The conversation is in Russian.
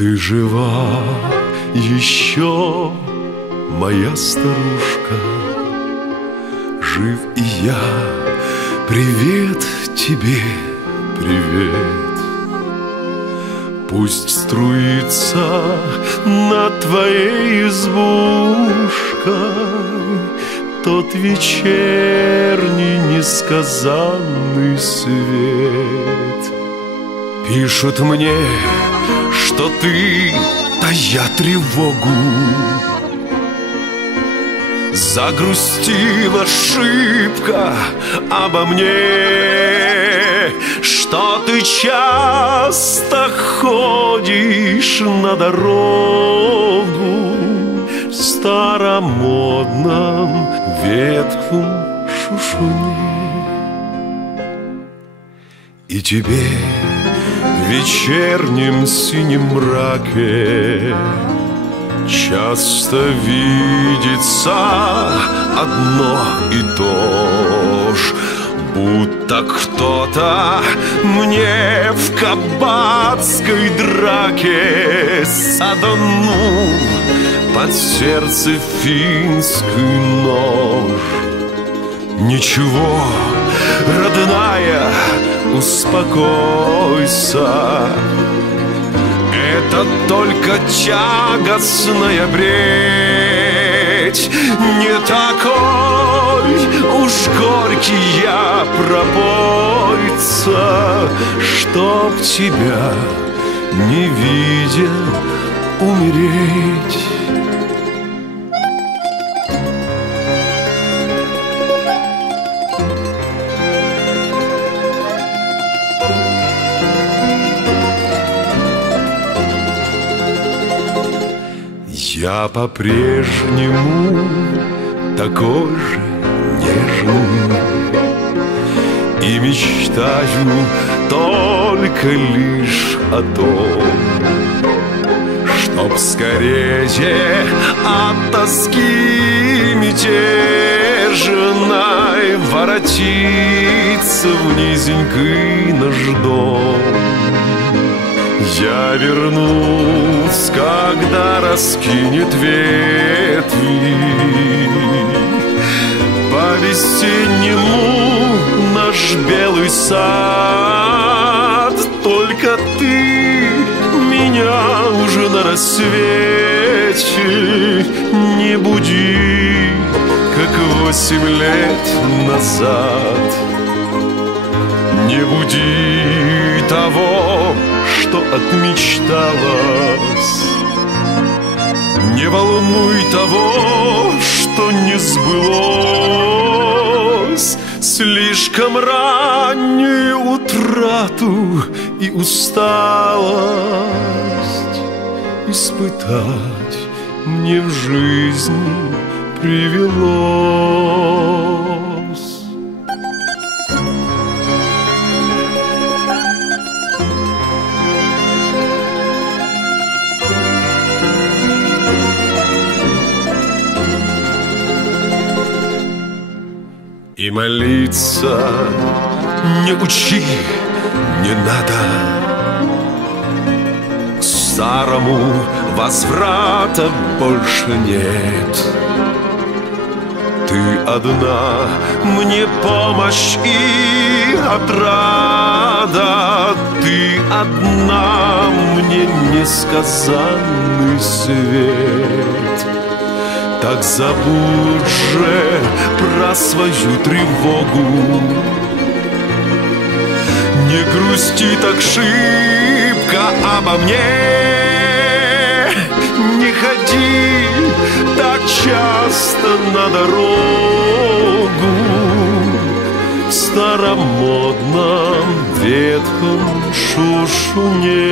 Ты жива еще, моя старушка, жив и я. Привет тебе, привет. Пусть струится над твоей избушкой тот вечерний несказанный свет. Пишут мне, что ты, тая тревогу, загрустила шибко обо мне, что ты часто ходишь на дорогу в старомодном ветхом шушуне. И тебе в вечернем синем мраке часто видится одно и то ж, будто кто-то мне в кабацкой драке саданул под сердце финский нож. Ничего, родная, успокойся, это только тягостная бредь. Не такой уж горький я пропойца, чтоб тебя, не видя, умереть. Я по-прежнему такой же нежный и мечтаю только лишь о том, чтоб скорее от тоски мятежной воротиться в низенький наш дом. Я вернусь, когда раскинет ветви по-весеннему наш белый сад. Только ты меня уже на рассвете не буди, как 8 лет назад. Не буди того, что отмечталось, не волнуй того, что не сбылось. Слишком раннюю утрату и усталость испытать мне в жизни привелось. И молиться не учи, не надо, к старому возврата больше нет. Ты одна мне помощь и отрада, ты одна мне несказанный свет. Так забудь же про свою тревогу, не грусти так шибко обо мне, не ходи так часто на дорогу в старомодном ветхом шушуне.